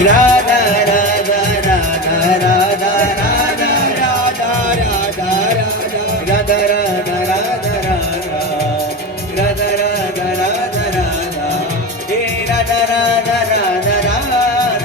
Radha Radha Radha Radha Radha Radha Radha Radha Radha Radha Radha Radha Radha Radha Radha He Radha Radha Radha Radha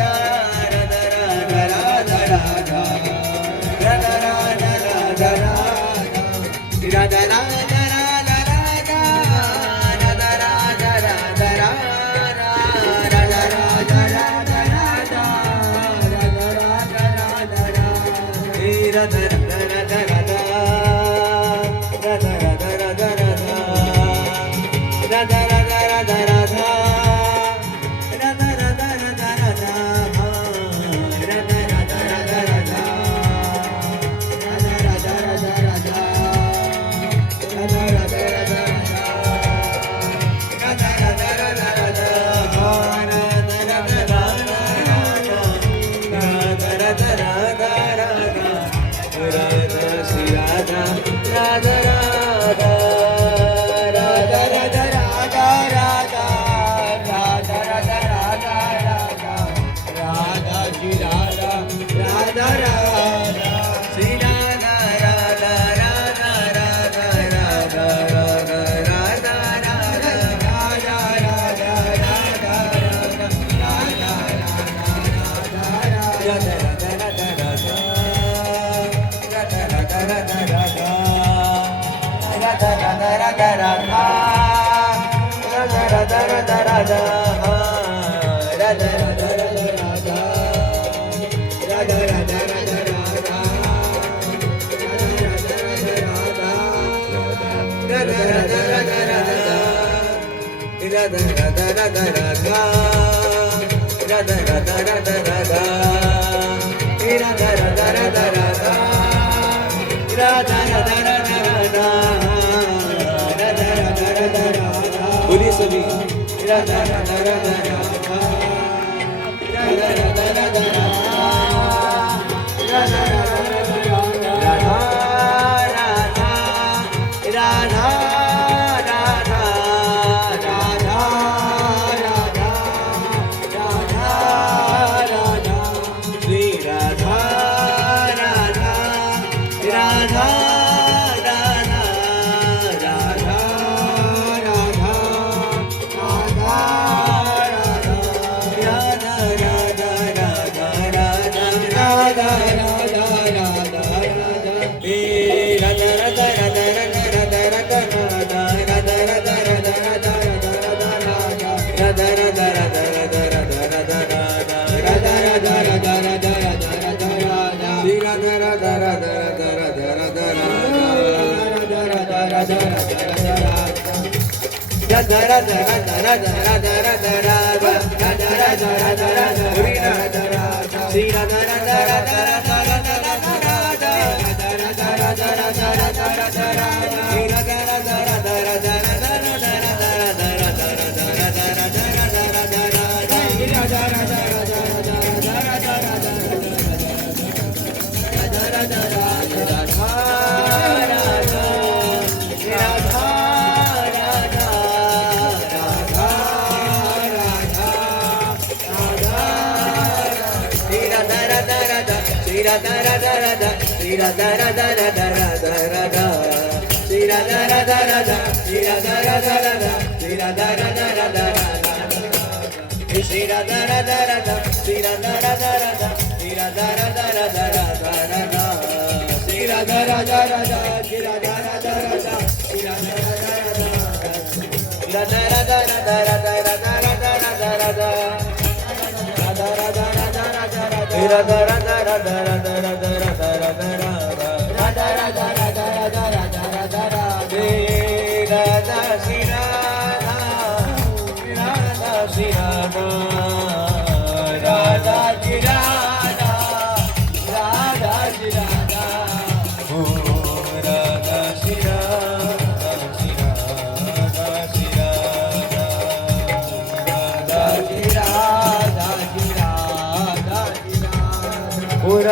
Radha Radha Radha Radha Radha Radha Radha Radha Radha बोलिए सभी Radha Radha Radha Radha Radha Radha Radha Radha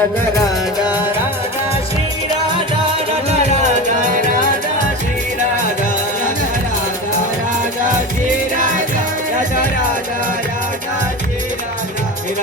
Radha Radha Radha Shri Radha Radha Radha Radha Shri Radha Radha Radha Radha Shri Radha Radha Radha Radha Shri Radha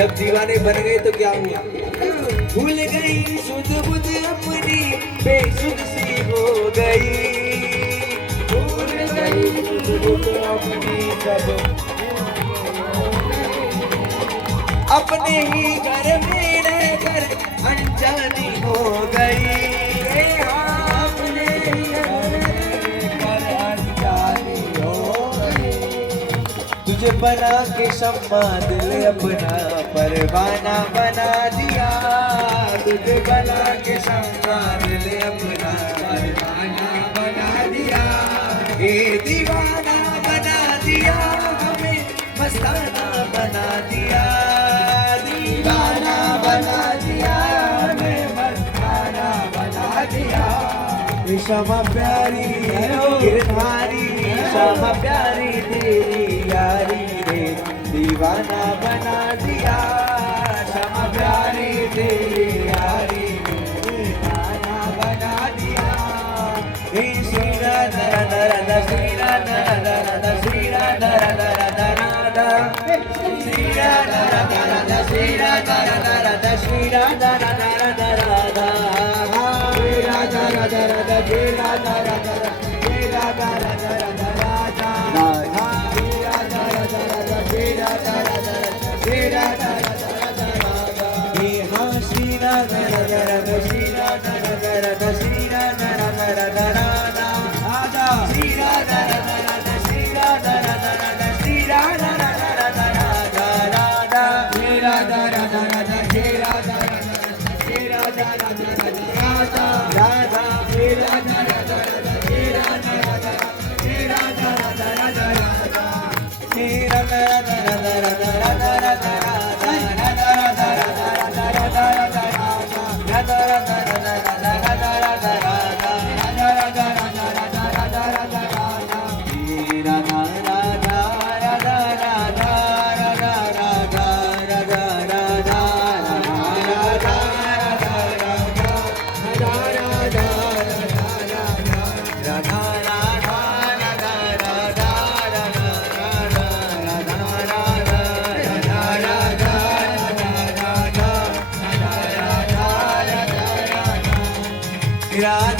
जब दीवाने बन गए तो क्या हुआ? भूल गई सुध बुध अपनी, बेसुध सी हो गई। भूल गई सुध बुध अपनी, सब अपने ही घर में रहकर अनजानी हो गई। अपने ही घर में अनजानी हो गई। तुझे बना के शम्मा दिल अपना परवाना बना दिया। तुझे बना के शम्मा दिल अपना परवाना बना दिया। ये दीवाना बना दिया, हमें मस्ताना बना दिया। दीवाना बना दिया, हमें मस्ताना बना दिया। शमा प्यारी गिरधारी, शमा प्यारी तेरी यारी रे, दीवाना बना दिया। शमा प्यारी तेरी यारी रे, दीवाना बना दिया। श्रीरा नर नर नर, श्रीरा नर नर नर, श्रीरा नर नर नर नर, श्रीरा नर नर नर, श्रीरा नर नर नर, श्रीरा नर नर नर नर, श्रीरा नर नर नर, श्रीरा नर नर नर, श्रीरा नर नर नर राधा, श्रीरा नर नर नर, श्रीरा नर नर नर, श्रीरा नर नर नर राधा। हे हाँ श्रीरा नर नर नर, श्रीरा नर नर नर, श्रीरा नर नर नर राधा, श्रीरा नर नर नर, श्रीरा नर नर नर, श्रीरा नर नर नर राधा, श्रीरा नर नर नर, श्रीरा नर नर, श्रीरा नर नर राधा, राधा, श्रीरा नर नर नर, श्रीरा नर नर, श्रीरा नर नर राधा, श्रीरा नर नर नर नर Radha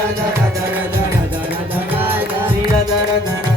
Radha Radha Radha Radha da da da